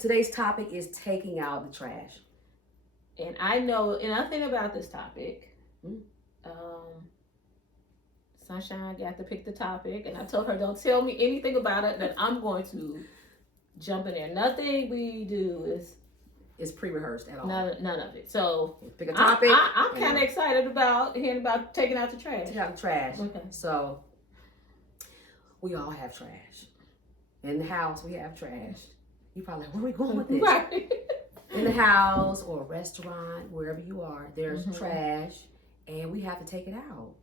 Today's topic is taking out the trash. And I know nothing about this topic. Mm. Um, Sunshine got to pick the topic, and I told her, don't tell me anything about it, that I'm going to jump in there. Nothing we do is It's pre-rehearsed at all. none of it. So Pick a topic. I'm kind of excited about hearing about taking out the trash. Take out the trash. Okay. So we all have trash. In the house, we have trash. You probably like, where are we going with this? Right. In the house or a restaurant, wherever you are, there's Mhm. trash, and we have to take it out.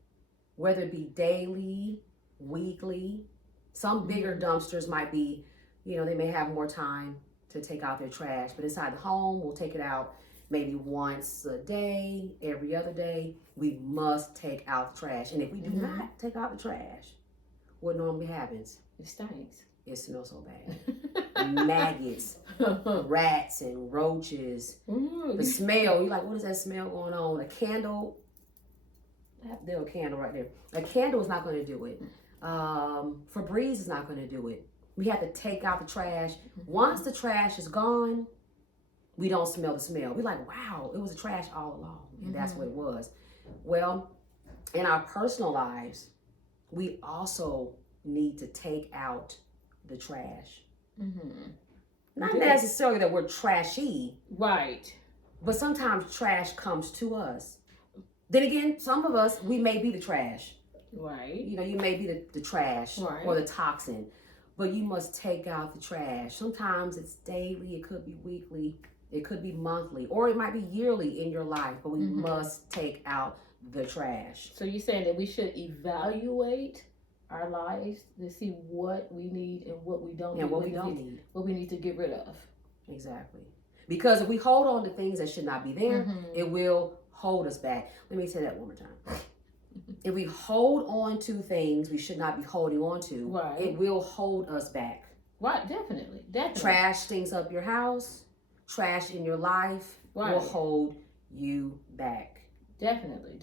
Whether it be daily, weekly. Some bigger dumpsters might be, they may have more time to take out their trash. But inside the home, we'll take it out maybe once a day, every other day. We must take out the trash. And if we do not take out the trash, what normally happens? It stinks. It smells so bad. Maggots, rats, and roaches. The smell, you're like, what is that smell going on? A candle, that little candle right there. A candle is not going to do it. Febreze is not going to do it. We have to take out the trash. Once the trash is gone, we don't smell the smell. We're like, wow, it was the trash all along. And that's what it was. Well, in our personal lives, we also need to take out the trash. Not necessarily that we're trashy. Right. But sometimes trash comes to us. Then again, some of us, we may be the trash. Right. You may be the trash or the toxin. But you must take out the trash. Sometimes it's daily, it could be weekly, it could be monthly, or it might be yearly in your life. But we must take out the trash. So you're saying that we should evaluate our lives to see what we need and what we don't need. And what we don't need. What we need to get rid of. Exactly. Because if we hold on to things that should not be there, it will hold us back. Let me say that one more time. If we hold on to things we should not be holding on to, it will hold us back. Right, definitely. Trash stinks up your house. Trash in your life will hold you back. Definitely.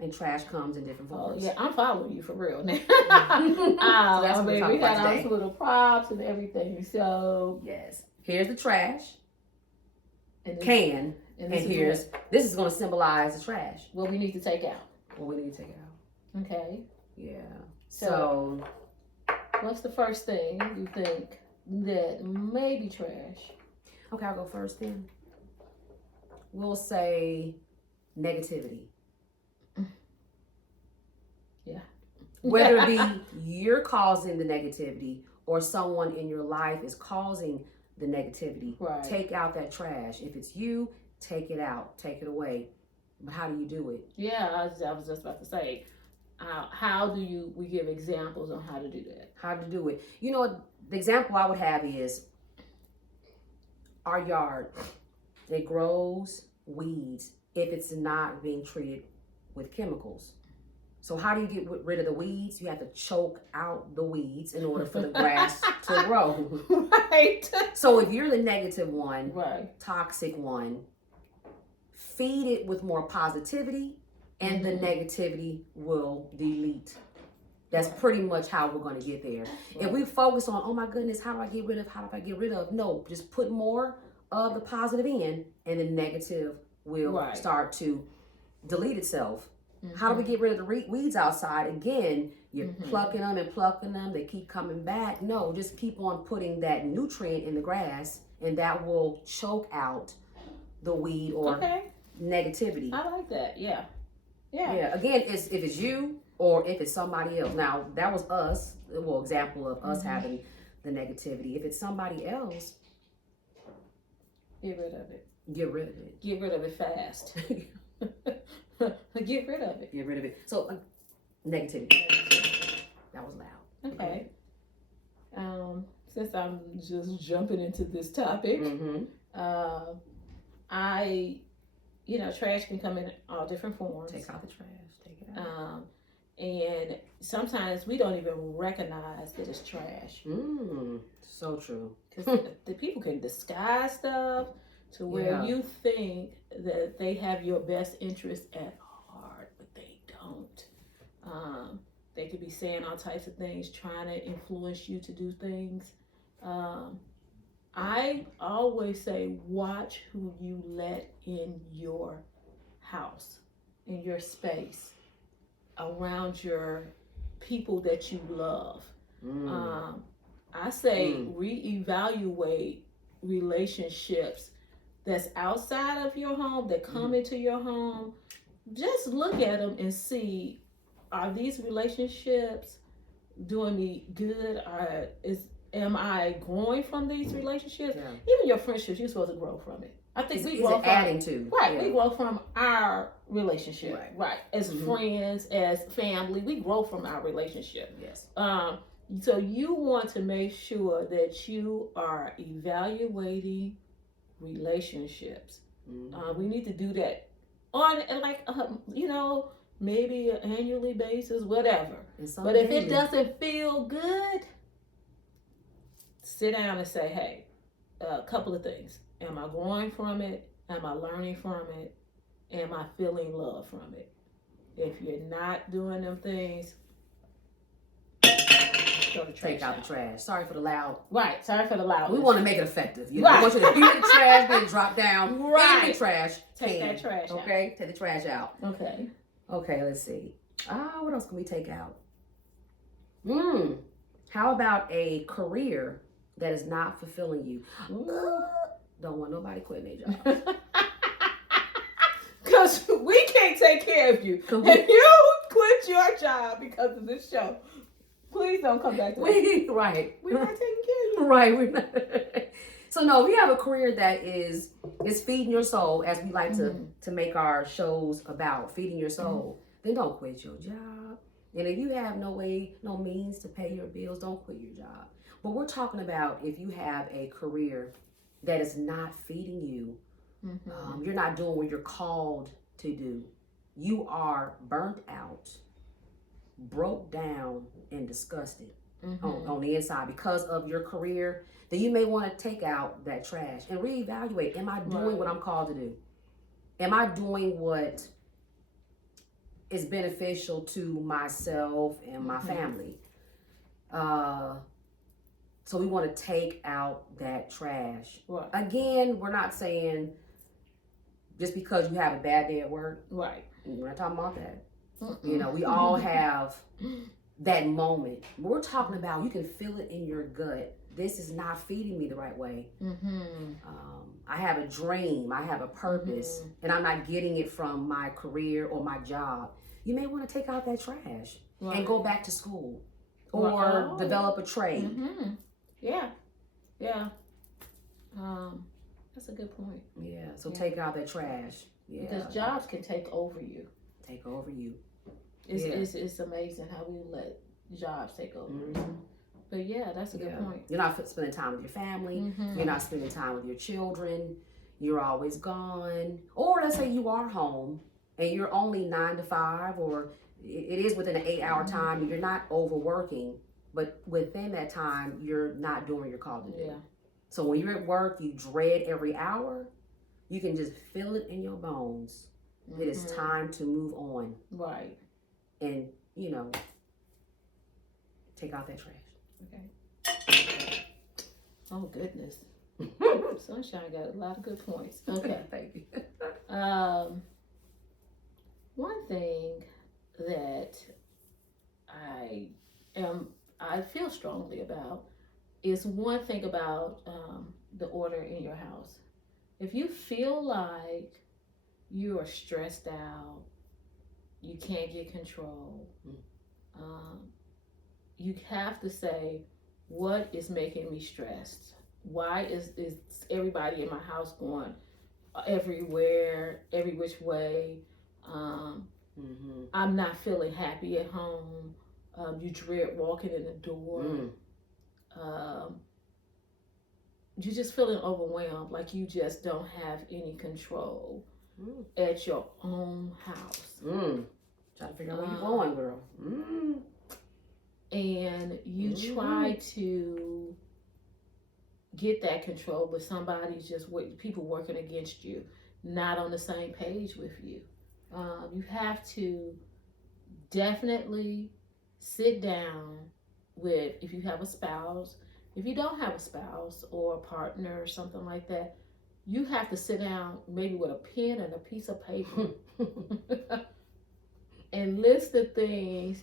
And trash comes in different forms. Oh, yeah, I'm following you for real now. So that's what we we're got today. our little props and everything. So yes, here's the trash. And this is going to symbolize the trash. What we need to take out. What we need to take out. Okay. Yeah. So what's the first thing you think that may be trash? Okay, I'll go first then. We'll say negativity. Yeah. Whether it be you're causing the negativity or someone in your life is causing the negativity, take out that trash. If it's you, take it out, take it away. But how do you do it? Yeah, I was just about to say, how do we give examples on how to do that? How to do it. The example I would have is our yard. It grows weeds if it's not being treated with chemicals. So how do you get rid of the weeds? You have to choke out the weeds in order for the grass to grow. Right. So if you're the negative one, toxic one, feed it with more positivity and the negativity will delete. That's pretty much how we're going to get there. If we focus on, oh my goodness, how do I get rid of? No, just put more of the positive in and the negative will start to delete itself. How do we get rid of the weeds outside? Again, you're plucking them. They keep coming back. No, just keep on putting that nutrient in the grass and that will choke out the weed or negativity. I like that. Yeah. Again, if it's you or if it's somebody else. Now, that was us. Well, example of us having the negativity. If it's somebody else, get rid of it. Get rid of it. Get rid of it fast. Get rid of it. Get rid of it. So, negativity. That was loud. Okay. Since I'm just jumping into this topic, trash can come in all different forms. Take out the trash. Take it out. And sometimes we don't even recognize that it's trash. So true. Because the people can disguise stuff to where you think that they have your best interest at heart, but they don't. They could be saying all types of things, trying to influence you to do things. I always say, watch who you let in your house, in your space, around your people that you love. I say reevaluate relationships that's outside of your home, that come into your home. Just look at them and see, are these relationships doing me good? Am I growing from these relationships? Yeah. Even your friendships, you're supposed to grow from it. I think we grow from adding to. Right, Yeah. we grow from our relationship. Right. As friends, as family, we grow from our relationship. Yes. So you want to make sure that you are evaluating relationships. We need to do that on maybe an annually basis, whatever. But if it doesn't feel good, sit down and say, hey, a couple of things. Am I growing from it? Am I learning from it? Am I feeling love from it? If you're not doing them things, throw the trash Take out the trash. Sorry for the loud. Right. Sorry for the loud. We want to make it effective. You know? We want you to hear the trash being dropped down. Right. In the trash. Take that trash out. Okay. Take the trash out. Okay. Okay. Let's see. What else can we take out? How about a career that is not fulfilling you? Don't want nobody quitting their job. Because we can't take care of you. If you quit your job because of this show, please don't come back to us. Right. We're not taking care of you. Right. We're not. So no, if you have a career that is feeding your soul, as we like to make our shows about feeding your soul, then don't quit your job. And if you have no means to pay your bills, don't quit your job. But we're talking about if you have a career that is not feeding you, you're not doing what you're called to do. You are burnt out, broke down, and disgusted on the inside because of your career, then you may want to take out that trash and reevaluate. Am I doing what I'm called to do? Am I doing what is beneficial to myself and my family? So we want to take out that trash. Right. Again, we're not saying just because you have a bad day at work. Right. We're not talking about that. You know, we all have that moment. We're talking about you can feel it in your gut. This is not feeding me the right way. I have a dream. I have a purpose. And I'm not getting it from my career or my job. You may want to take out that trash and go back to school or develop a trade. Yeah. That's a good point. Yeah. So take out that trash. Yeah. Because jobs can take over you. Take over you. It's amazing how we let jobs take over you. But yeah, that's a good point. You're not spending time with your family. You're not spending time with your children. You're always gone. Or let's say you are home and you're only 9 to 5, or it is within an 8-hour time. You're not overworking, but within that time, you're not doing what you're called to do. So when you're at work, you dread every hour. You can just feel it in your bones. It is time to move on. Right. And, take out that trash. Okay. Oh, goodness. Sunshine got a lot of good points. Okay. Thank you. One thing that I feel strongly about is one thing about the order in your house. If you feel like you are stressed out, you can't get control, you have to say, what is making me stressed? Why is everybody in my house going everywhere, every which way? I'm not feeling happy at home. You dread walking in the door. You're just feeling overwhelmed, like you just don't have any control at your own house. Trying to figure out where you're going, girl. And you try to get that control, but somebody's just people working against you, not on the same page with you. You have to definitely sit down with, if you have a spouse, if you don't have a spouse or a partner or something like that, you have to sit down maybe with a pen and a piece of paper and list the things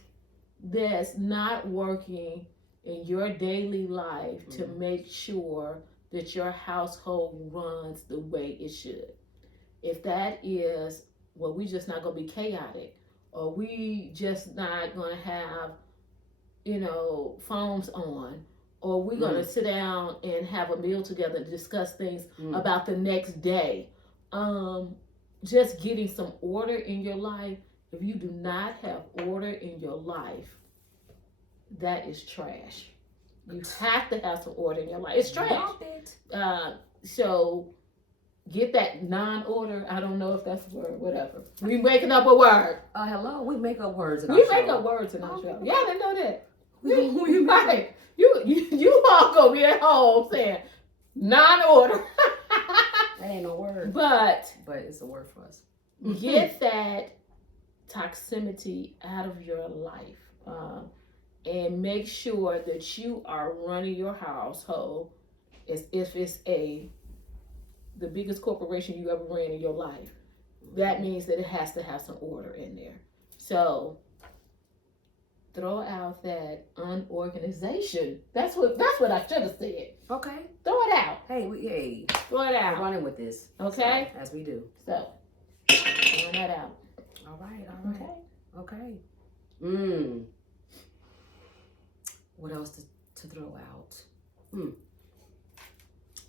that's not working in your daily life to make sure that your household runs the way it should. If that is, well, we just not gonna be chaotic, or we just not gonna have, phones on, or we're gonna sit down and have a meal together and discuss things about the next day. Just getting some order in your life. If you do not have order in your life, that is trash. You have to have some order in your life. It's trash. So get that non-order. I don't know if that's a word. Whatever. We making up a word. Hello. We make up words in our We show. make up words in our show. Y'all didn't know that. Right. You all gonna be at home saying non-order. That ain't no word. But it's a word for us. Get that toxicity out of your life. And make sure that you are running your household as if it's the biggest corporation you ever ran in your life. That means that it has to have some order in there. So throw out that unorganization. That's what I should have said. Okay. Throw it out. Hey. Throw it out. We're running with this. Okay. So, as we do. So throw that out. All right. Okay. What else to throw out?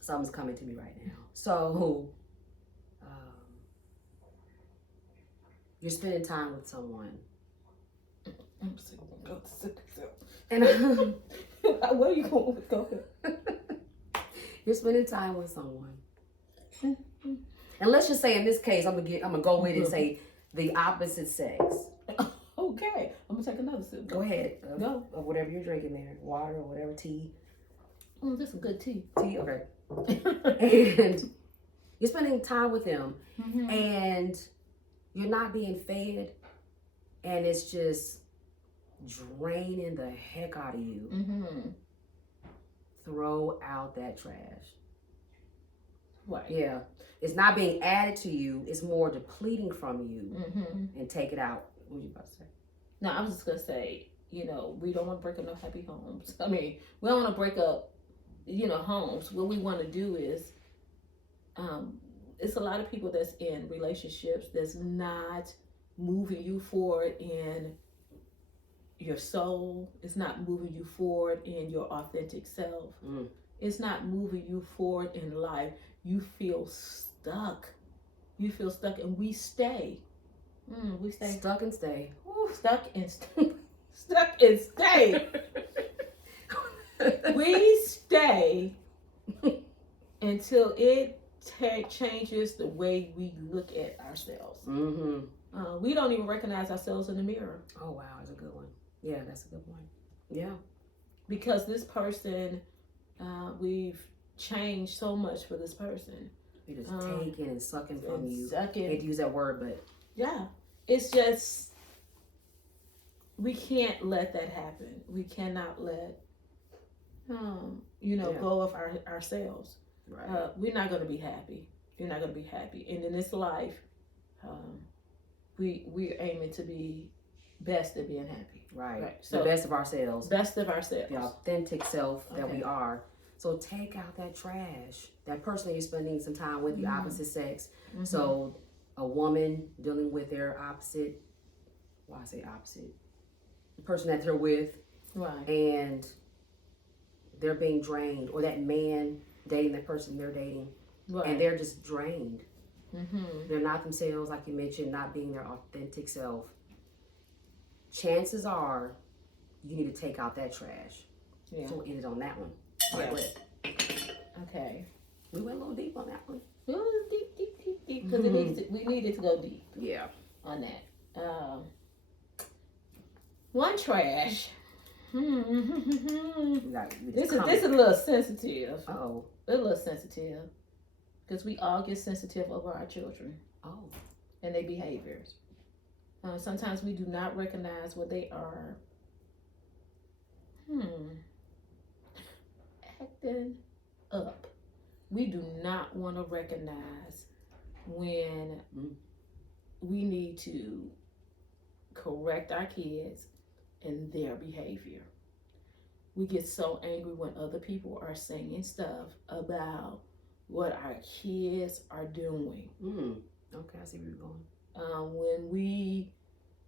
Something's coming to me right now. So, you're spending time with someone. I'm sick. Go sit. And where are you going with go? You're spending time with someone. And let's just say in this case, I'm gonna go with it and say the opposite sex. Okay, I'm gonna take another sip. Go ahead. Go. Of whatever you're drinking there, water or whatever, tea. This is good tea. Tea, okay. And you're spending time with them, and you're not being fed, and it's just draining the heck out of you. Throw out that trash. Right. Yeah. It's not being added to you. It's more depleting from you. And take it out. What were you about to say? No, I was just going to say, we don't want to break up no happy homes. I mean, we don't want to break up, homes. What we want to do is, it's a lot of people that's in relationships that's not moving you forward in your soul. It's not moving you forward in your authentic self. It's not moving you forward in life. You feel stuck. And we stay. We stay. Stuck and stay. Ooh, stuck and stay. We stay until it changes the way we look at ourselves. We don't even recognize ourselves in the mirror. Oh, wow. That's a good one. Yeah, that's a good one. Yeah. Because this person, we've changed so much for this person. You're just taking and sucking from you. I hate to use that word, but yeah, it's just, we can't let that happen. We cannot let, go of ourselves. Right. We're not going to be happy. You're not going to be happy. And in this life, we're aiming to be best at being happy. Right. So the best of ourselves. Best of ourselves. The authentic self that we are. So take out that trash. That person that you're spending some time with, the opposite sex. So a woman dealing with their opposite, why I say opposite, the person that they're with, right, and they're being drained, or that man dating the person they're dating, right, and they're just drained. They're not themselves, like you mentioned, not being their authentic self. Chances are you need to take out that trash. Yeah. So we'll end it on that one. Yeah. Right. Okay. We went a little deep on that one. We went deep because we needed to go deep. Yeah. On that. One trash. This is a little sensitive. Oh. A little sensitive. Because we all get sensitive over our children. Oh. And their behaviors. Sometimes we do not recognize what they are acting up. We do not want to recognize when we need to correct our kids and their behavior. We get so angry when other people are saying stuff about what our kids are doing. Okay, I see where you're going. When we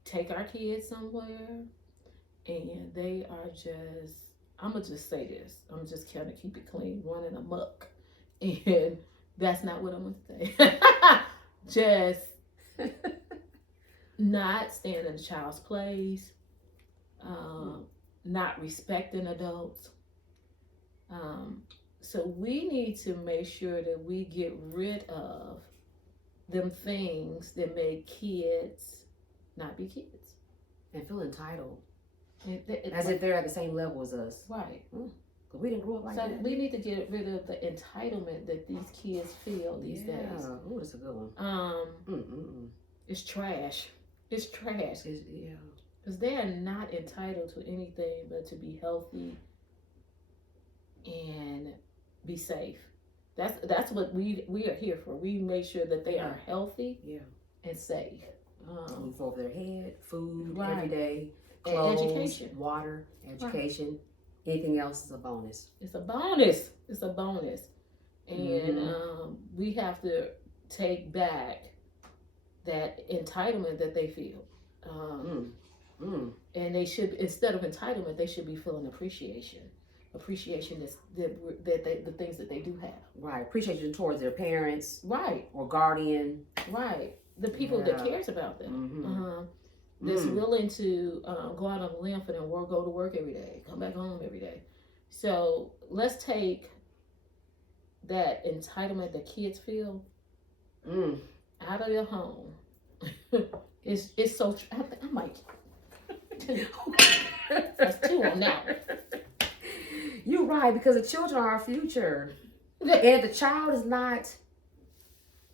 take our kids somewhere and they are just, I'm going to just say this, I'm just kind of keep it clean, running amok. And that's not what I'm going to say. Just not staying in the child's place, not respecting adults. So we need to make sure that we get rid of them things that make kids not be kids. And feel entitled. As if they're at the same level as us. Right. Because we didn't grow up like that. So we need to get rid of the entitlement that these kids feel these days. Oh, that's a good one. It's trash. It's trash. Yeah. Because they are not entitled to anything but to be healthy and be safe. That's what we are here for. We make sure that they are healthy and safe. Roof over their head, food Right. every day, And clothes, education. water, education. Anything else is a bonus. It's a bonus. It's a bonus. And we have to take back that entitlement that they feel. And they should, instead of entitlement, they should be feeling appreciation. Appreciation is the things that they do have. Right. Appreciation towards their parents. Right. Or guardian. Right. The people that cares about them. That's willing to go out on a limb for them, go to work every day, come back home every day. So let's take that entitlement that kids feel out of their home. It's so. I might. That's two on that. You're right, because the children are our future. And if the child is not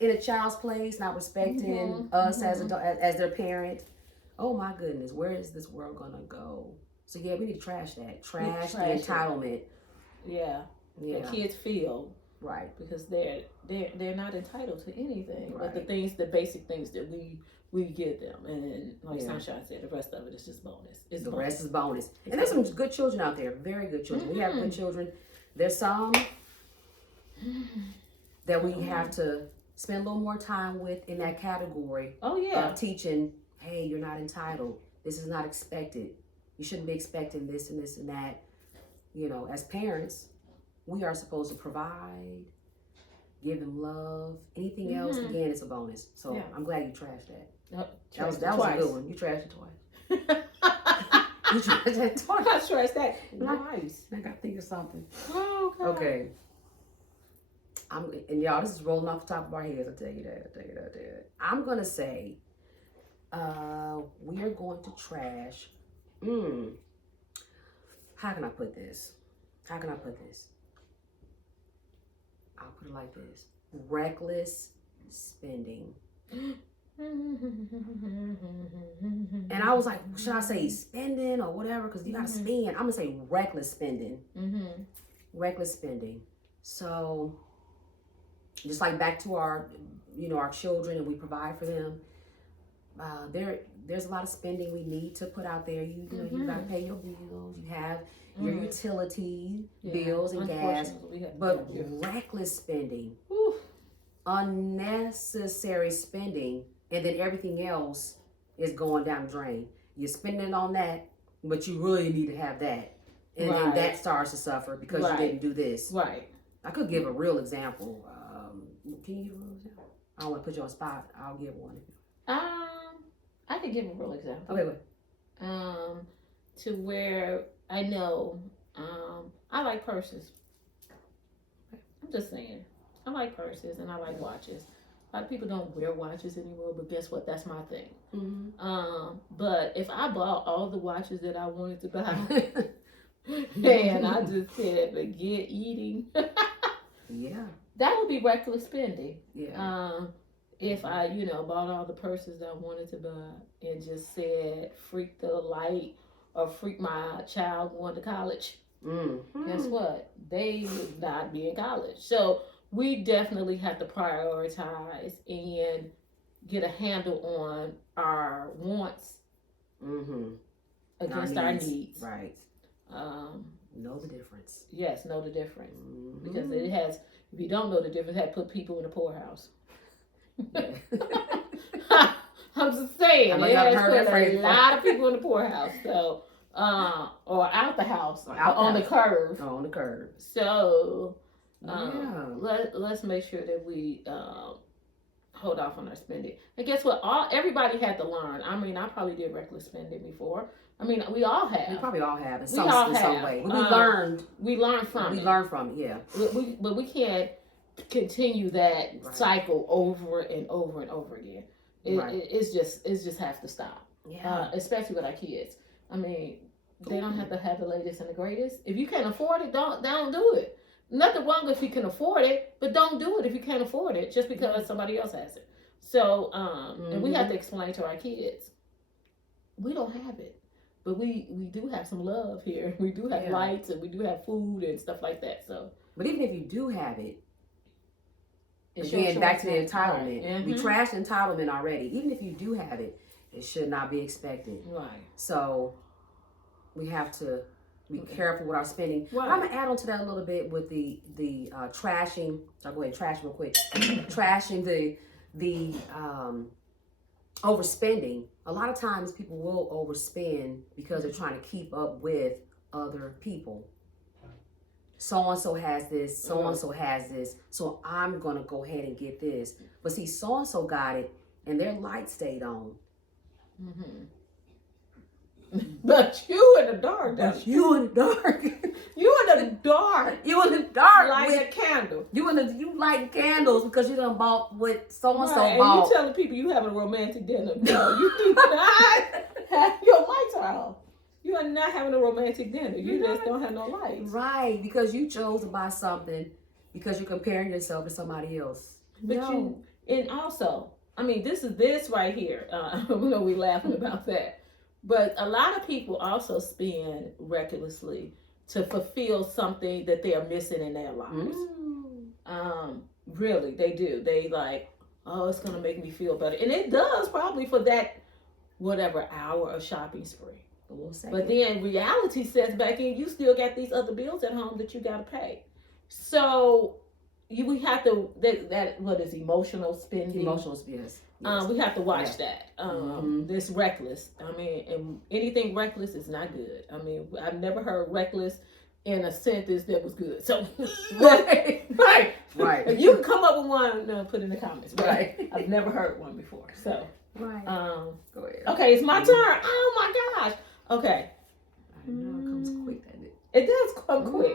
in a child's place, not respecting us as their parent, oh my goodness, where is this world gonna go? So yeah, we need to trash that. Trash the entitlement. Yeah. The kids feel right, because they're not entitled to anything but the basic things that we give them, and like Sunshine said, the rest of it is just bonus. The rest is bonus. And there's some good children out there, very good children. We have good children. There's some that we have to spend a little more time with in that category. Oh yeah. Of teaching, hey, you're not entitled. This is not expected. You shouldn't be expecting this and this and that. You know, as parents, we are supposed to provide, give them love. Anything else, again, it's a bonus. So I'm glad you trashed that. That was a good one. You trashed it twice. You trashed that twice. I trashed that twice. I gotta think of something. Oh, God. Okay. And y'all, this is rolling off the top of our heads. I'll tell you that. I'm gonna say, we are going to trash. How can I put this? I'll put it like this: reckless spending. And I was like, should I say spending or whatever? Because you gotta spend. I'm gonna say reckless spending. Reckless spending. So, just like back to our children, and we provide for them. There's a lot of spending we need to put out there. You gotta pay your bills. You have your utility bills and gas, but reckless spending, unnecessary spending, and then everything else is going down the drain. You're spending on that, but you really need to have that, and then that starts to suffer because you didn't do this. Right. I could give a real example. Can you give a real example? I don't want to put you on the spot. I'll give one. I could give a real example. Okay, to where I know, I like purses. I'm just saying, I like purses and I like watches. A lot of people don't wear watches anymore, but guess what? That's my thing. But if I bought all the watches that I wanted to buy, and I just said, forget eating, that would be reckless spending. If I, bought all the purses I wanted to buy and just said, freak the light or freak my child going to college, guess what? They would not be in college. So we definitely have to prioritize and get a handle on our wants against our needs. Right. Know the difference. Yes, know the difference. Because it has, if you don't know the difference, it has put people in the poorhouse. I'm just saying, it has put a lot of people in the poorhouse. So, or out the house, on the curve. On the curve. So, let's make sure that we hold off on our spending. And guess what? Everybody had to learn. I mean, I probably did reckless spending before. I mean, we all have. We probably all have in some way. We learned. We learned from it. We learned from it. Yeah. But we can't continue that cycle over and over and over again. It just has to stop. Yeah. Especially with our kids. I mean, they don't have to have the latest and the greatest. If you can't afford it, don't do it. Nothing wrong if you can afford it, but don't do it if you can't afford it just because somebody else has it. So, and we have to explain to our kids, we don't have it, but we do have some love here. We do have lights and we do have food and stuff like that. So, but even if you do have it, again, back to the entitlement. Right. We trashed entitlement already. Even if you do have it, it should not be expected. Right. So we have to be careful with our spending. Right. I'm gonna add on to that a little bit with the trashing. I'll go ahead and trash real quick. Trashing the overspending. A lot of times people will overspend because they're trying to keep up with other people. So-and-so has this, so-and-so has this, so I'm going to go ahead and get this. But see, so-and-so got it, and their light stayed on. But you in the dark. You in the dark. You in the dark. You in the dark. Light a candle. You lighting candles because you done bought what so-and-so bought. And you telling people you having a romantic dinner. No, you do not have your lights are off. You are not having a romantic dinner. You just don't have no lights. Right, because you chose to buy something because you're comparing yourself to somebody else. But and also, I mean, this right here. We laughing about that. But a lot of people also spend recklessly to fulfill something that they are missing in their lives. Really, they do. They like, oh, it's going to make me feel better. And it does probably for that whatever hour of shopping spree. But then reality sets back in. You still got these other bills at home that you got to pay. So we have to that what is emotional spending? Emotional, yes. We have to watch that. This reckless. I mean, and anything reckless is not good. I mean, I've never heard reckless in a sentence that was good. So right. If you can come up with one, put in the comments. Right. I've never heard one before. So right. Go ahead. Okay, it's my turn. Oh my gosh. Okay. I know it comes quick, doesn't it? It does come quick.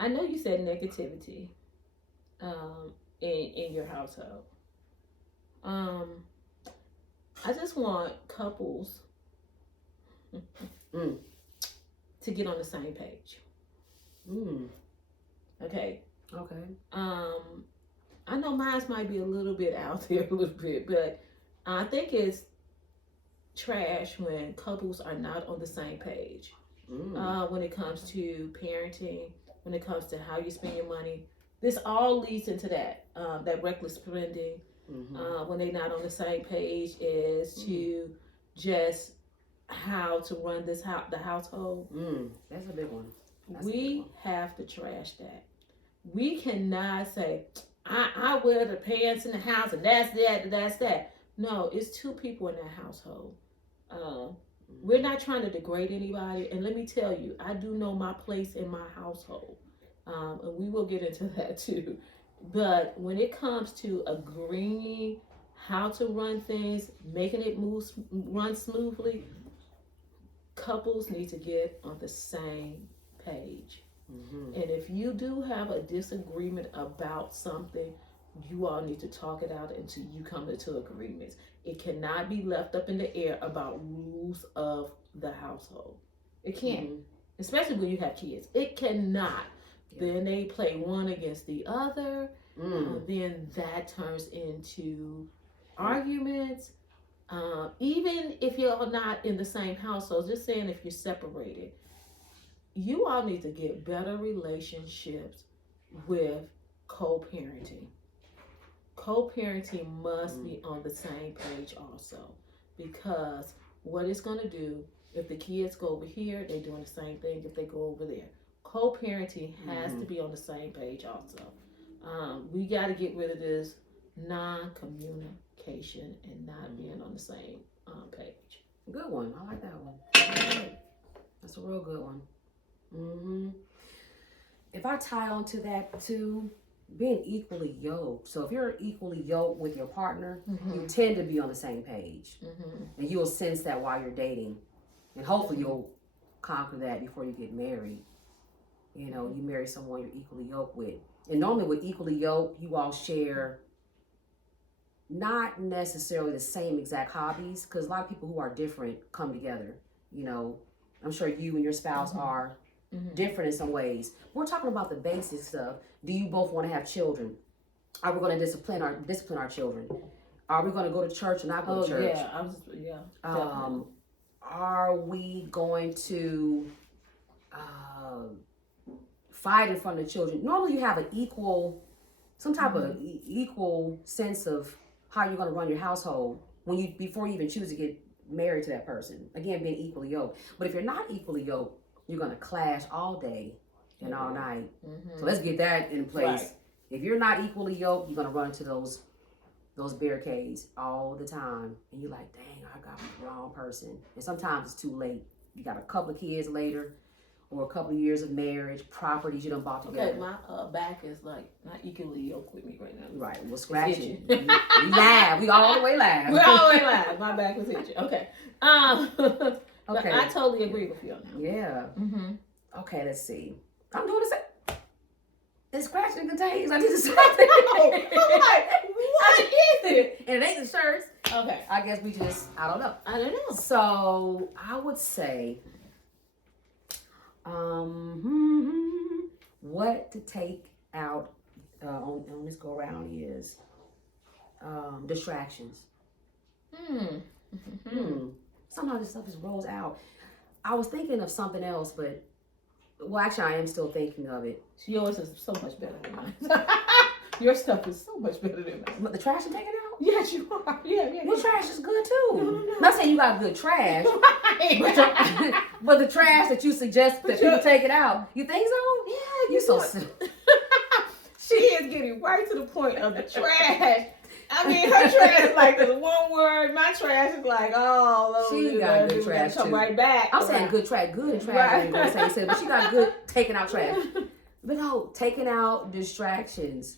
I know you said negativity in your household. I just want couples to get on the same page. Okay. I know mine might be a little bit out there but I think it's trash when couples are not on the same page. When it comes to parenting, when it comes to how you spend your money, this all leads into that reckless spending. When they're not on the same page is to just how to run the household. That's a big one. We have to trash that. We cannot say, I wear the pants in the house and that's that. No, it's two people in that household. We're not trying to degrade anybody. And let me tell you, I do know my place in my household. And we will get into that too. But when it comes to agreeing how to run things, making it run smoothly, couples need to get on the same page. And if you do have a disagreement about something, you all need to talk it out until you come into agreements. It cannot be left up in the air about rules of the household. It can't, especially when you have kids. It cannot. Then they play one against the other. Then that turns into arguments. Even if you're not in the same household, just saying if you're separated, you all need to get better relationships with co-parenting. Co-parenting must be on the same page also, because what it's going to do, if the kids go over here, they're doing the same thing if they go over there. Co-parenting has to be on the same page also. We got to get rid of this non-communication and not being on the same page. Good one. I like that one. That's a real good one. If I tie on to that too, being equally yoked. So if you're equally yoked with your partner, you tend to be on the same page. And you'll sense that while you're dating. And hopefully you'll conquer that before you get married. You know, you marry someone you're equally yoked with. And normally with equally yoked, you all share not necessarily the same exact hobbies, because a lot of people who are different come together. You know, I'm sure you and your spouse are different in some ways. We're talking about the basic stuff. Do you both want to have children? Are we going to discipline our children? Are we going to go to church or not go to church? Are we going to fight in front of the children? Normally you have an equal, some type of equal sense of how you're going to run your household before you even choose to get married to that person. Again, being equally yoked. But if you're not equally yoked, you're going to clash all day and all night. So let's get that in place. Right. If you're not equally yoked, you're going to run into those barricades all the time. And you're like, dang, I got the wrong person. And sometimes it's too late. You got a couple of kids later, or a couple of years of marriage, properties you done bought together. Okay, my back is like not equally yoked with me right now. Right, we're scratching. We live. We all the way live. We're all the way live. My back was itching. Okay. Okay. I totally agree with you on that. Yeah. Okay, let's see. I'm doing the same. It's scratching contagious. I need to stop it. What is it? And it ain't the shirts. Okay. I guess we just, I don't know. So I would say, what to take out on this go around is distractions. Sometimes this stuff just rolls out. I was thinking of something else, but well, actually, I am still thinking of it. Yours is so much better than mine. Your stuff is so much better than mine. But the trash I'm taking out? Yes, you are. Yeah. Your trash is good too. No. Not saying you got good trash, Right. but the trash that you suggest that people take it out, you think so? Yeah, you so silly. She is getting right to the point of the trash. I mean, her trash is like the one word. My trash is like, she got good trash come too. right back. I'm saying good trash, good and trash. I ain't gonna say, but she got good taking out trash. But no, taking out distractions,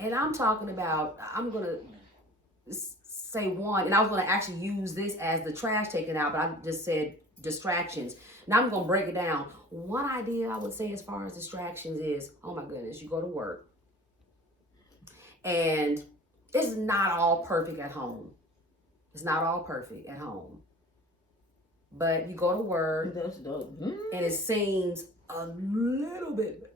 and I'm talking about. I'm gonna say one, and I was gonna actually use this as the trash taken out, but I just said distractions. Now I'm gonna break it down. One idea I would say as far as distractions is, oh my goodness, you go to work, and it's not all perfect at home. It's not all perfect at home. But you go to work and it seems a little bit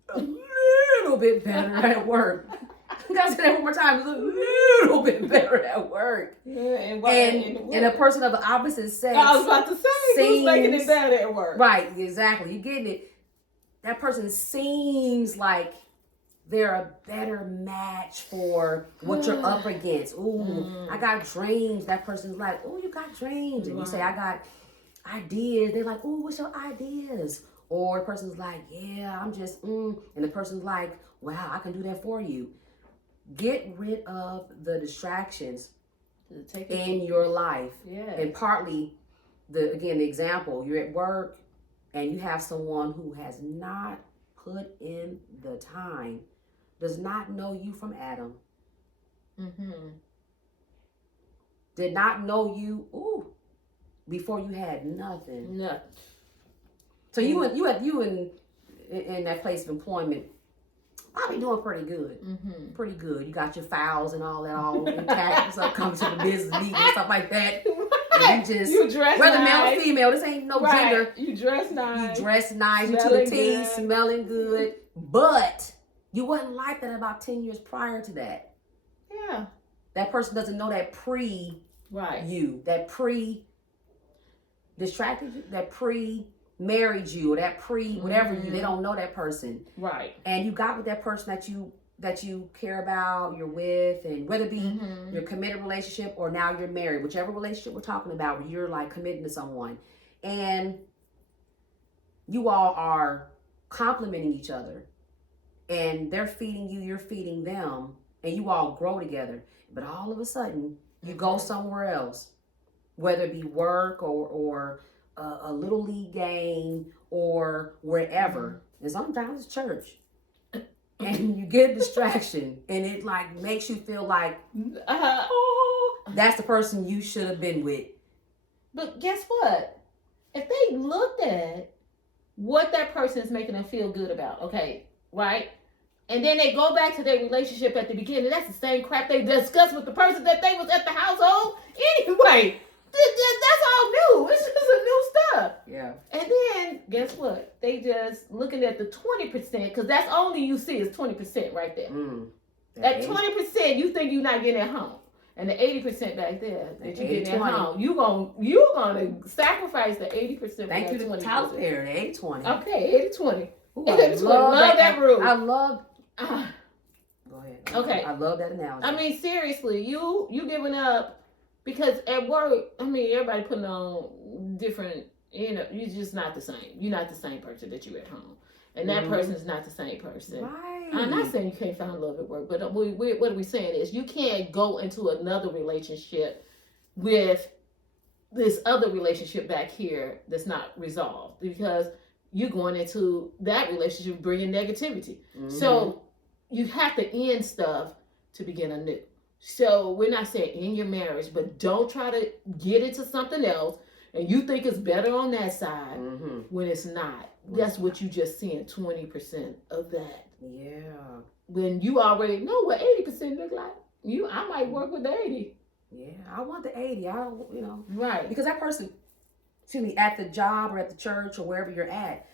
better at work. I gotta say that one more time. It's a little bit better at work. Yeah, and a person of the opposite sex. I was about to say, who's making it better at work? Right, exactly. You're getting it. That person seems like they're a better match for what you're up against. Ooh, I got dreams. That person's like, ooh, you got dreams. And you say, I got ideas. They're like, ooh, what's your ideas? Or the person's like, yeah, I'm just, And the person's like, wow, I can do that for you. Get rid of the distractions in your life. Yeah. And partly, the example, you're at work and you have someone who has not put in the time, does not know you from Adam. Did not know you, before you had nothing. Nothing. So you in that place of employment, probably doing pretty good. Pretty good. You got your files and all that all intact. So come to the business meeting and stuff like that. And you dress whether nice. Male or female, this ain't no gender. You dress nice. You dress nice. You to the T, smelling good. But you wasn't like that about 10 years prior to that. Yeah. That person doesn't know that Right. you, that distracted you, that married you, or that whatever you. They don't know that person. Right. And you got with that person that you care about, you're with, and whether it be your committed relationship or now you're married, whichever relationship we're talking about, where you're like committing to someone, and you all are complimenting each other, and they're feeding you, you're feeding them, and you all grow together. But all of a sudden, you go somewhere else, whether it be work or a little league game or wherever, and sometimes it's church. And you get a distraction, and it like makes you feel like, that's the person you should have been with. But guess what? If they looked at what that person is making them feel good about, okay, right? And then they go back to their relationship at the beginning, that's the same crap they discussed with the person that they was at the household anyway. That's all new. It's just a new stuff. Yeah. And then guess what? They just looking at the 20%, because that's only you see is 20% right there. That 20% you think you're not getting at home, and the 80% back there that you're getting at home, you're gonna sacrifice the 80%. Thank you to Tyler Perry, the 80-20. Okay, 80-20. Ooh, I love that rule. I love. Go ahead. Okay. I love that analogy. I mean, seriously, you giving up. Because at work, I mean, everybody putting on different, you're just not the same. You're not the same person that you at home. And that person is not the same person. Right. I'm not saying you can't find love at work, but what are we saying is you can't go into another relationship with this other relationship back here that's not resolved, because you're going into that relationship bringing negativity. So you have to end stuff to begin anew. So we're not saying in your marriage, but don't try to get into something else and you think it's better on that side when it's not. That's what you just seeing, 20% of that. Yeah. When you already know what 80% look like. I might work with the 80. Yeah, I want the 80. I don't, Right. Because that person, at the job or at the church or wherever you're at,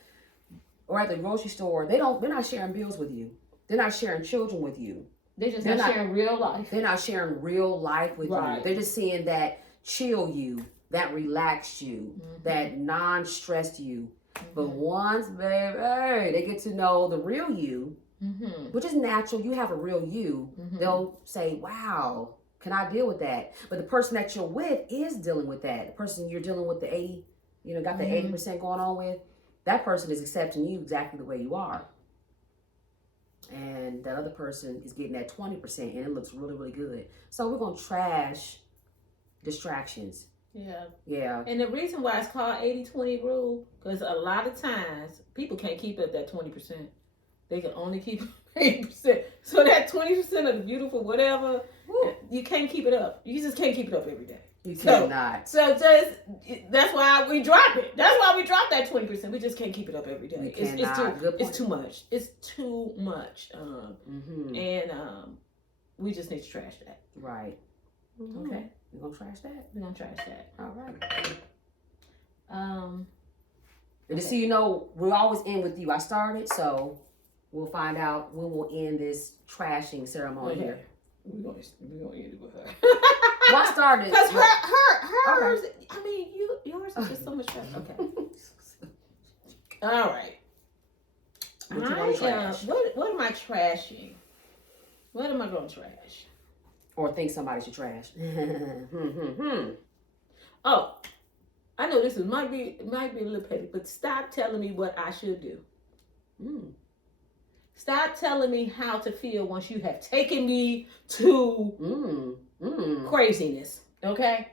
or at the grocery store, they're not sharing bills with you. They're not sharing children with you. They're not sharing real life. They're not sharing real life with you. They're just seeing that chill you, that relaxed you, that non-stressed you. But once, baby, they get to know the real you, which is natural. You have a real you. They'll say, wow, can I deal with that? But the person that you're with is dealing with that. The person you're dealing with, the 80, got the 80% going on with, that person is accepting you exactly the way you are. And that other person is getting that 20%, and it looks really, really good. So we're going to trash distractions. Yeah. And the reason why it's called 80-20 rule, because a lot of times people can't keep up that 20%. They can only keep 80%. So that 20% of the beautiful whatever, you can't keep it up. You just can't keep it up every day. You cannot. So that's why we drop it. That's why we drop that 20%. We just can't keep it up every day. It's too much. It's too much. And we just need to trash that. Right. Okay. We're going to trash that? We're going to trash that. All right. And just so you know, we'll always end with you. I started, so we'll find out when we'll end this trashing ceremony here. We're going to end it with her. Well, I started. Because hers, okay. I mean, yours is just so much better. Okay. All right. What you want to trash? What am I trashing? What am I going to trash? Or think somebody should trash. Oh, I know this might be a little petty, but stop telling me what I should do. Stop telling me how to feel once you have taken me to craziness. Okay?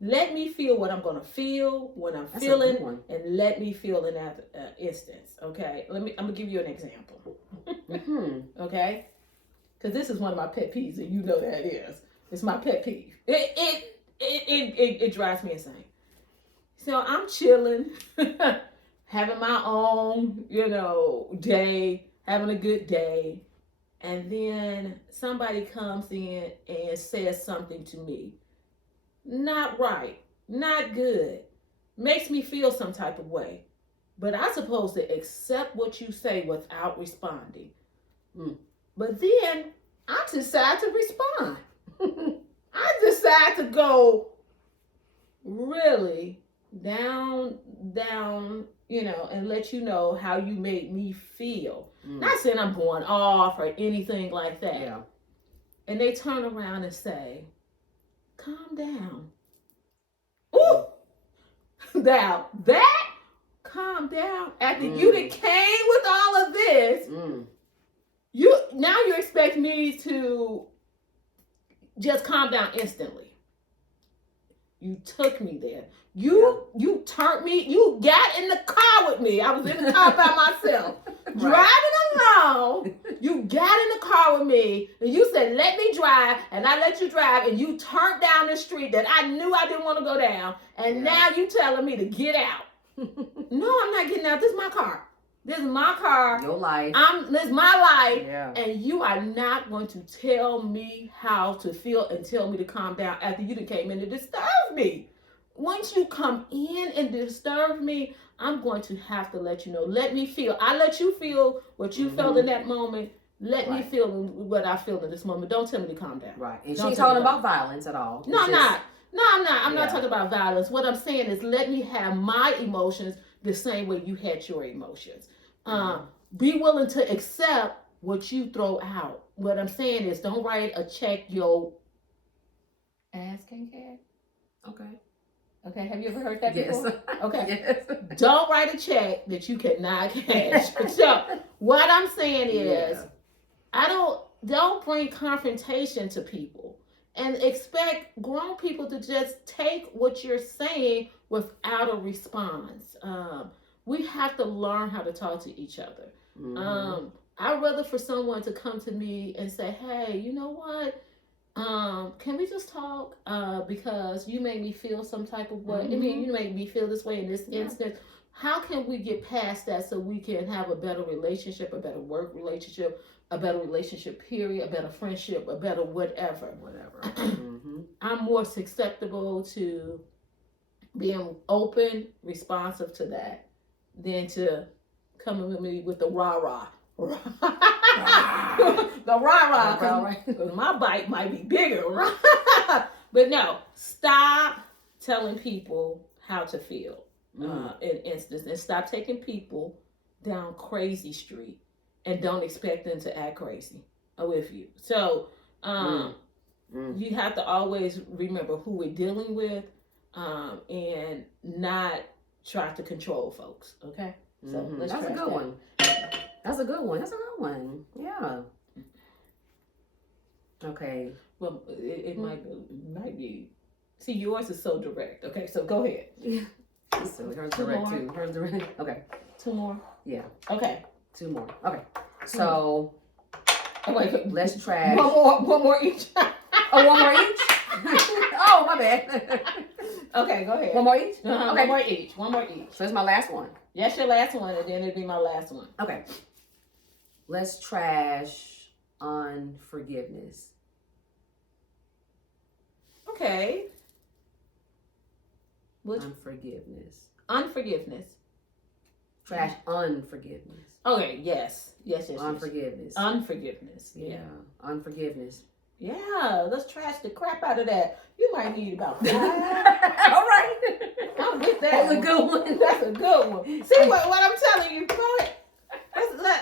Let me feel what I'm going to feel when I'm feeling, and let me feel in that instance. Okay? I'm going to give you an example. Okay? Because this is one of my pet peeves, and you know that it is. It's my pet peeve. It drives me insane. So I'm chilling, having my own, day, having a good day, and then somebody comes in and says something to me. Not right, not good, makes me feel some type of way. But I'm supposed to accept what you say without responding. But then I decide to respond. I decide decide to go really down, and let you know how you made me feel. Not saying I'm going off or anything like that. Yeah. And they turn around and say, calm down. Ooh! Now, that calm down after you done came with all of this, you expect me to just calm down instantly. You took me there. You turned me. You got in the car with me. I was in the car by myself, driving along. You got in the car with me, and you said, "Let me drive," and I let you drive, and you turned down the street that I knew I didn't want to go down, and now you telling me to get out. No, I'm not getting out. This is my car. This is my car. Your life. This is my life. Yeah. And you are not going to tell me how to feel and tell me to calm down after you came in to disturb me. Once you come in and disturb me, I'm going to have to let you know. Let me feel. I let you feel what you felt in that moment. Let me feel what I feel in this moment. Don't tell me to calm down. Right. And she ain't talking about violence at all. No, I'm not. No, I'm not. I'm not talking about violence. What I'm saying is let me have my emotions the same way you had your emotions. Be willing to accept what you throw out. What I'm saying is don't write a check your ass can cash. Okay, have you ever heard that before? Okay. Yes. Don't write a check that you cannot cash. So what I'm saying is don't bring confrontation to people and expect grown people to just take what you're saying without a response. We have to learn how to talk to each other. I'd rather for someone to come to me and say, hey, you know what? Can we just talk? Because you made me feel some type of way. I mean, you made me feel this way in this instance. How can we get past that so we can have a better relationship, a better work relationship, a better relationship period, a better friendship, a better whatever. I'm more susceptible to being open, responsive to that than to coming with me with the rah-rah. The rah-rah, because my bite might be bigger. But no, stop telling people how to feel in instance, and stop taking people down crazy street and don't expect them to act crazy with you. So you have to always remember who we're dealing with and not try to control folks. Okay? So That's a good one. That's a good one. That's a good one. Yeah. Okay. Well, it might be. See, yours is so direct. Okay, so go ahead. So hers direct too. Hers direct. Okay. 2 more. Yeah. Okay. 2 more. Okay. So wait. Let's trash. One more each. Oh, 1 more each? Oh, my bad. Okay, go ahead. 1 more each? Okay. 1 more each. 1 more each. So it's my last one. That's your last one, and then it'll be my last one. Okay. Let's trash unforgiveness. Okay. Unforgiveness. Trash unforgiveness. Okay, yes. Unforgiveness. Unforgiveness. Yeah. Unforgiveness. Yeah, let's trash the crap out of that. You might need about 5. All right. I'm with that. That's a good one. That's a good one. See what I'm telling you, Chloe?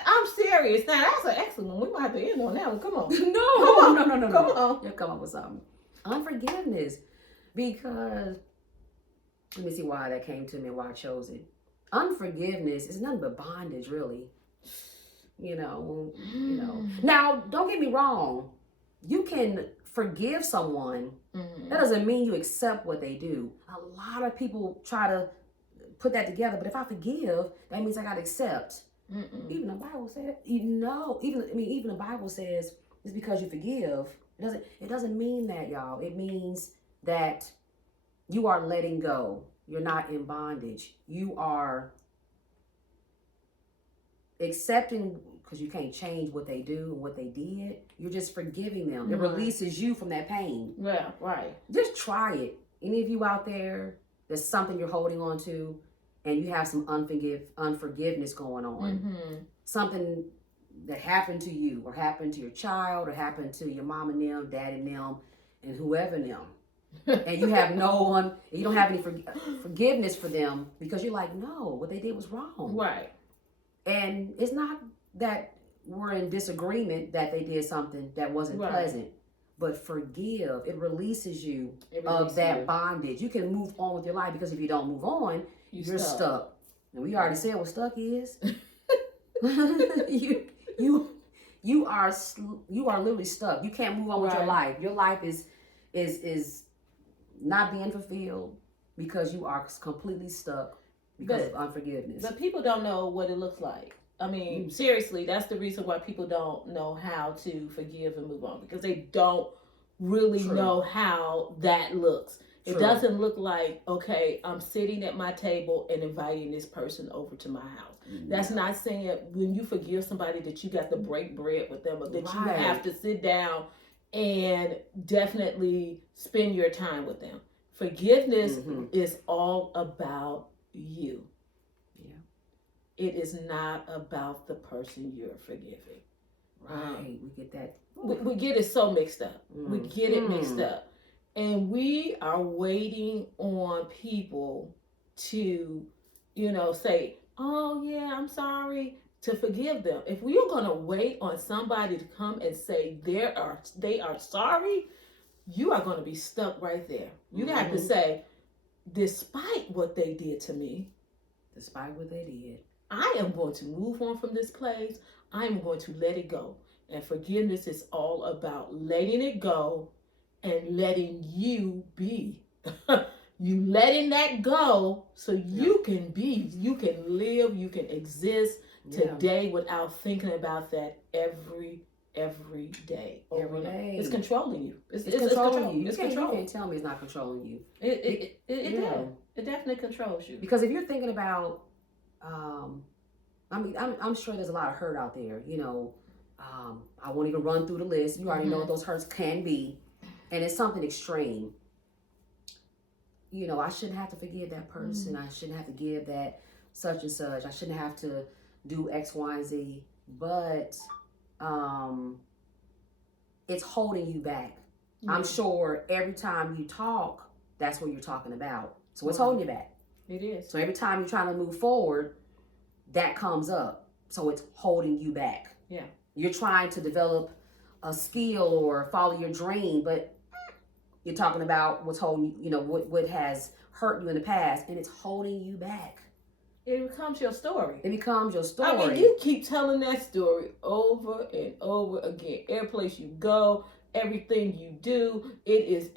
I'm serious. Now, that's an excellent one. We might have to end on that one. Come on. No. Come on. You come up with something. Unforgiveness. Because, let me see why that came to me and why I chose it. Unforgiveness is nothing but bondage, really. You know. Now, don't get me wrong. You can forgive someone. That doesn't mean you accept what they do. A lot of people try to put that together, but if I forgive, that means I got to accept. Even the Bible says, even the Bible says it's because you forgive. It doesn't mean that, y'all. It means that you are letting go. You're not in bondage. You are accepting, because you can't change what they do and what they did. You're just forgiving them. It releases you from that pain. Yeah, right. Just try it. Any of you out there, there's something you're holding on to, and you have some unforgiveness going on. Something that happened to you, or happened to your child, or happened to your mom and them, dad and them, and whoever them. and you have you don't have any forgiveness for them because you're like, no, what they did was wrong. Right. And it's not that we're in disagreement that they did something that wasn't pleasant, but forgive. It releases you of that bondage. You can move on with your life, because if you don't move on, you're stuck. And we already said what stuck is. you are literally stuck. You can't move on with your life. Your life is not being fulfilled because you are completely stuck because of unforgiveness. But people don't know what it looks like. I mean, seriously, that's the reason why people don't know how to forgive and move on, because they don't really know how that looks. It doesn't look like, okay, I'm sitting at my table and inviting this person over to my house. That's not saying when you forgive somebody that you got to break bread with them, or that you have to sit down and definitely spend your time with them. Forgiveness is all about you. It is not about the person you're forgiving. Right. We get that. We get it so mixed up. We get it mixed up. And we are waiting on people to, say, oh, yeah, I'm sorry, to forgive them. If we are going to wait on somebody to come and say they are sorry, you are going to be stuck right there. You have to say, despite what they did to me, I am going to move on from this place. I am going to let it go. And forgiveness is all about letting it go and letting you be. You letting that go so you can be, you can live, you can exist today without thinking about that every day. Every day. It's controlling you. It's controlling you. You can't tell me it's not controlling you. It definitely controls you. Because if you're thinking about, I'm sure there's a lot of hurt out there. I won't even run through the list. You already know what those hurts can be. And it's something extreme. I shouldn't have to forgive that person. I shouldn't have to give that such and such. I shouldn't have to do X, Y, and Z. But it's holding you back. I'm sure every time you talk, that's what you're talking about. So it's holding you back. It is. So every time you're trying to move forward, that comes up. So it's holding you back. Yeah. You're trying to develop a skill or follow your dream, but you're talking about what's holding you, what has hurt you in the past, and it's holding you back. It becomes your story. It becomes your story. I mean, you keep telling that story over and over again. Every place you go, everything you do, it is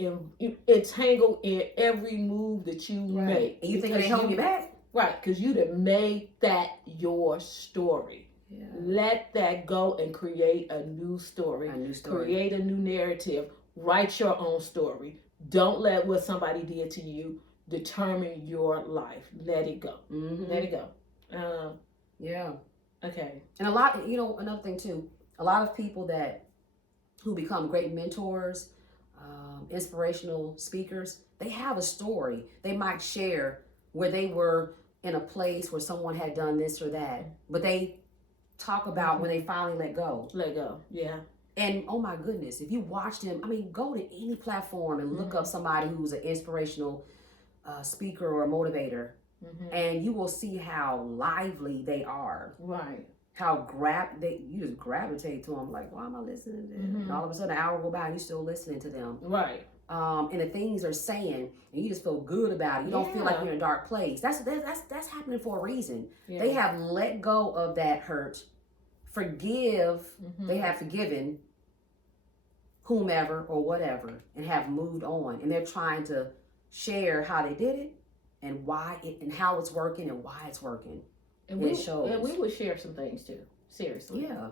entangled in every move that you make. And you think they hold you back? Right, because you done made that your story. Yeah. Let that go and create a new story. Create a new narrative. Write your own story. Don't let what somebody did to you determine your life. Let it go. Let it go. Yeah. Okay. And a lot, another thing too, a lot of people who become great mentors, inspirational speakers, they have a story. They might share where they were in a place where someone had done this or that, but they talk about when they finally let go. Let go, yeah. And oh my goodness, if you watch them, go to any platform and look up somebody who's an inspirational speaker or a motivator, and you will see how lively they are. Right. How you just gravitate to them, like, why am I listening to them? And all of a sudden an hour go by and you're still listening to them. Right. And the things they're saying, and you just feel good about it. You don't feel like you're in a dark place. That's happening for a reason. Yeah. They have let go of that hurt, they have forgiven whomever or whatever, and have moved on. And they're trying to share how they did it and and how it's working and why it's working. And it shows. And we would share some things too. Seriously. Yeah.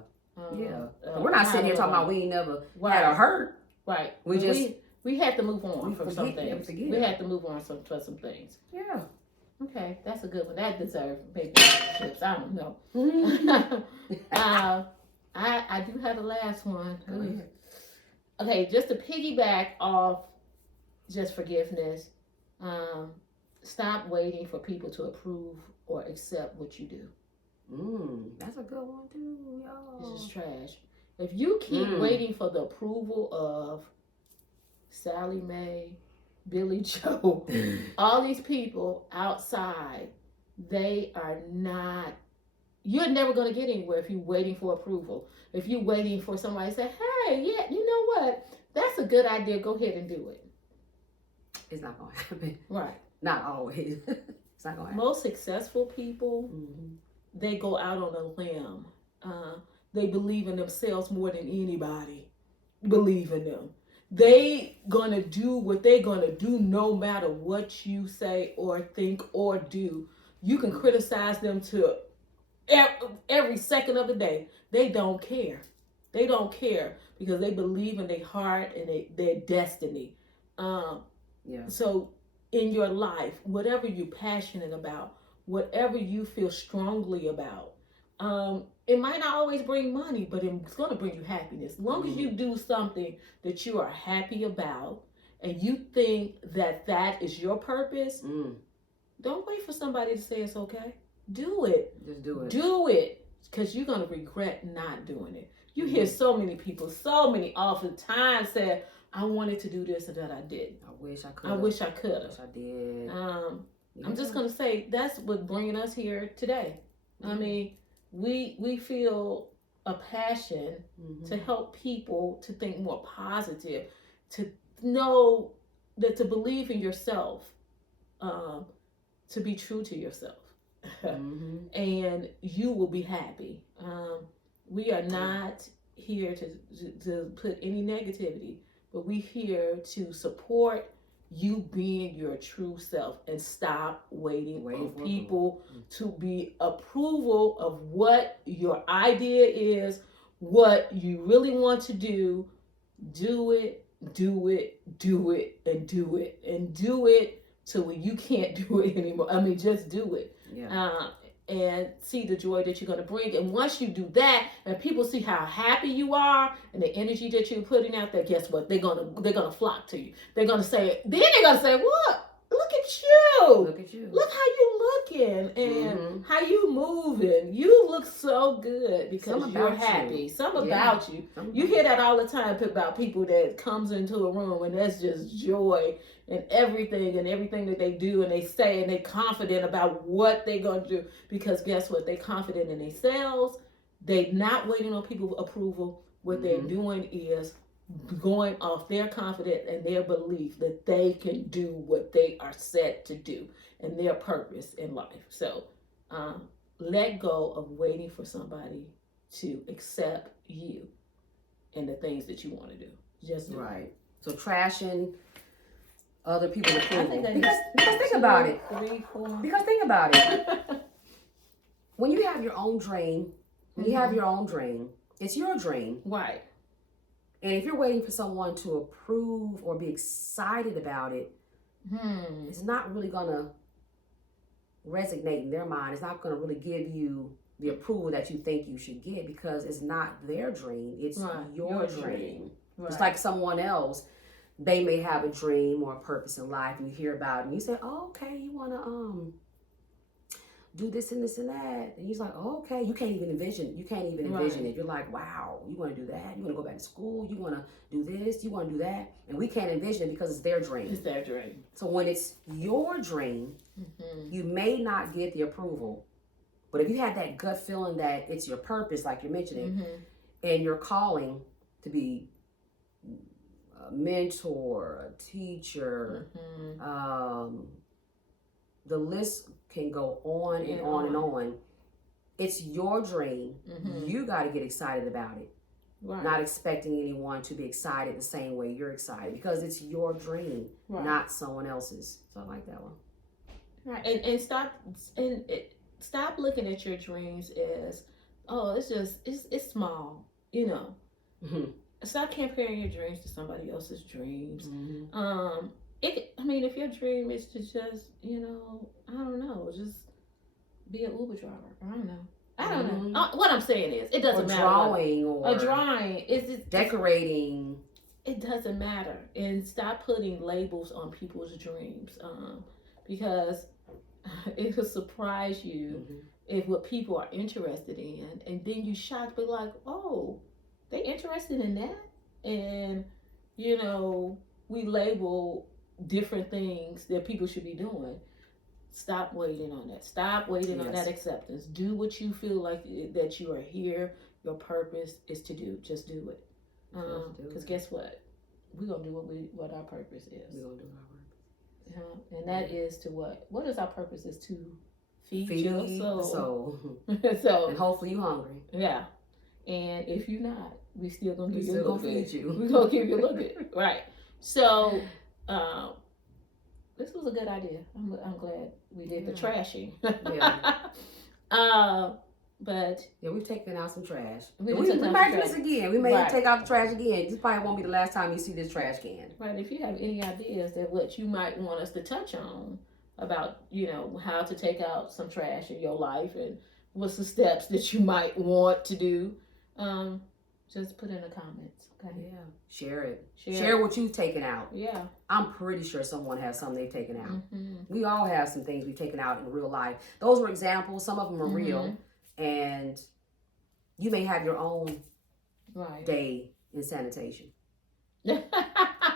We're not sitting here talking about we ain't never had a hurt. Right. We had to move on from some things. We had to move on for some things. Yeah. Okay, that's a good one. That deserves maybe chips. I don't know. I do have the last one. Okay, just to piggyback off just forgiveness. Stop waiting for people to approve or accept what you do. That's a good one too, y'all. It's just trash. If you keep waiting for the approval of Sally Mae, Billy Joe, all these people outside, they are not, you're never going to get anywhere if you're waiting for approval. If you're waiting for somebody to say, hey, yeah, you know what? That's a good idea. Go ahead and do it. It's not going to happen. Right. Not always. It's not going to happen. Most successful people, they go out on a limb. They believe in themselves more than anybody believe in them. They gonna do what they gonna do no matter what you say or think or do. You can criticize them to every second of the day. They don't care. They don't care because they believe in their heart and their destiny. So in your life, whatever you're passionate about, whatever you feel strongly about, it might not always bring money, but it's going to bring you happiness. As long as you do something that you are happy about and you think that is your purpose, don't wait for somebody to say it's okay. Do it. Just do it. Do it, because you're going to regret not doing it. You hear so many people, so many oftentimes say, I wanted to do this and that I didn't. I wish I could. I wish I could have. I wish I did. I'm just going to say that's what's bringing us here today. I mean, we feel a passion to help people to think more positive, to know that, to believe in yourself, to be true to yourself, and you will be happy. We are not here to put any negativity, but we're here to support you being your true self and stop waiting for people to be approval of what your idea is, what you really want to do. Do it, do it, do it, and do it, and do it till you can't do it anymore. I mean, just do it. And see the joy that you're going to bring. And once you do that, and people see how happy you are and the energy that you're putting out there, guess what? They're gonna flock to you. They're gonna say, what? Look at you. Look at you. Look how you looking and how you moving. You look so good because you're happy. Something about you. You hear that all the time about people that comes into a room and that's just joy and everything that they do and they say, and they confident about what they're going to do, because guess what? They confident in themselves. They not waiting on people's approval. What they're doing is going off their confidence and their belief that they can do what they are set to do and their purpose in life. So let go of waiting for somebody to accept you and the things that you want to do. Just do it. So trashing other people's approval. Because think about it. 3, 4. Because think about it. When you have your own dream, it's your dream. Right. And if you're waiting for someone to approve or be excited about it, it's not really going to resonate in their mind. It's not going to really give you the approval that you think you should get, because it's not their dream. It's your dream. Right. It's like someone else. They may have a dream or a purpose in life, and you hear about it, and you say, oh, okay, you want to do this and this and that. And he's like, oh, okay. You can't even envision it. You're like, wow, you want to do that? You want to go back to school? You want to do this? You want to do that? And we can't envision it because it's their dream. It's their dream. So when it's your dream, you may not get the approval. But if you had that gut feeling that it's your purpose, like you're mentioning, and you're calling to be a mentor, a teacher, the list can go on and on and on. It's your dream. You got to get excited about it. Right. Not expecting anyone to be excited the same way you're excited, because it's your dream, not someone else's. So I like that one. Right. And stop looking at your dreams as, oh, it's small, you know. Stop comparing your dreams to somebody else's dreams. If your dream is to just, I don't know, just be an Uber driver. I don't know. What I'm saying is, it doesn't matter. A drawing. It's decorating. It doesn't matter. And stop putting labels on people's dreams, because it will surprise you if what people are interested in, and then you shocked, but like, oh, they interested in that, and we label different things that people should be doing. Stop waiting on that. Stop waiting on Yes. that acceptance. Do what you feel like that you are here. Your purpose is to do. Just do it. Because guess what? We're gonna do what our purpose is. We're gonna do our purpose. And that is to what? What is our purpose? Is to feed your your soul. So And hopefully you hungry. yeah. And if you're not, we still gonna give We you a still little gonna bit. feed you. We're gonna give you a little bit. Right. So this was a good idea. I'm glad we did the trashing. Yeah. But yeah, we've taken out some trash. We might do this again. We may Right. take out the trash again. This probably won't be the last time you see this trash can. right, if you have any ideas that what you might want us to touch on about, how to take out some trash in your life and what's the steps that you might want to do, just put in the comments. Okay. Yeah. Share it. Share what you've taken out. Yeah. I'm pretty sure someone has something they've taken out. Mm-hmm. We all have some things we've taken out in real life. Those were examples. Some of them are real. And you may have your own day in sanitation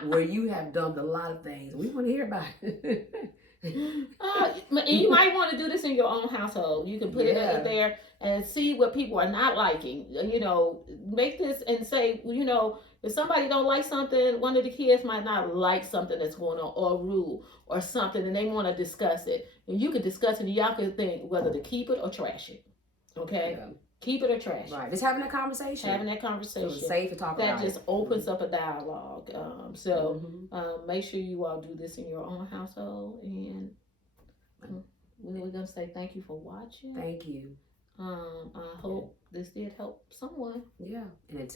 where you have done a lot of things. We want to hear about it. You might want to do this in your own household. You can put it out there and see what people are not liking. Make this and say, if somebody don't like something, one of the kids might not like something that's going on, or a rule or something, and they want to discuss it. And you could discuss it, and y'all could think whether to keep it or trash it. Okay? Yeah. Keep it or trash it. Right. Just having a conversation. Having that conversation. So it's safe to talk about that just opens up a dialogue. Make sure you all do this in your own household. And we're going to say thank you for watching. Thank you. I hope this did help someone. Yeah. And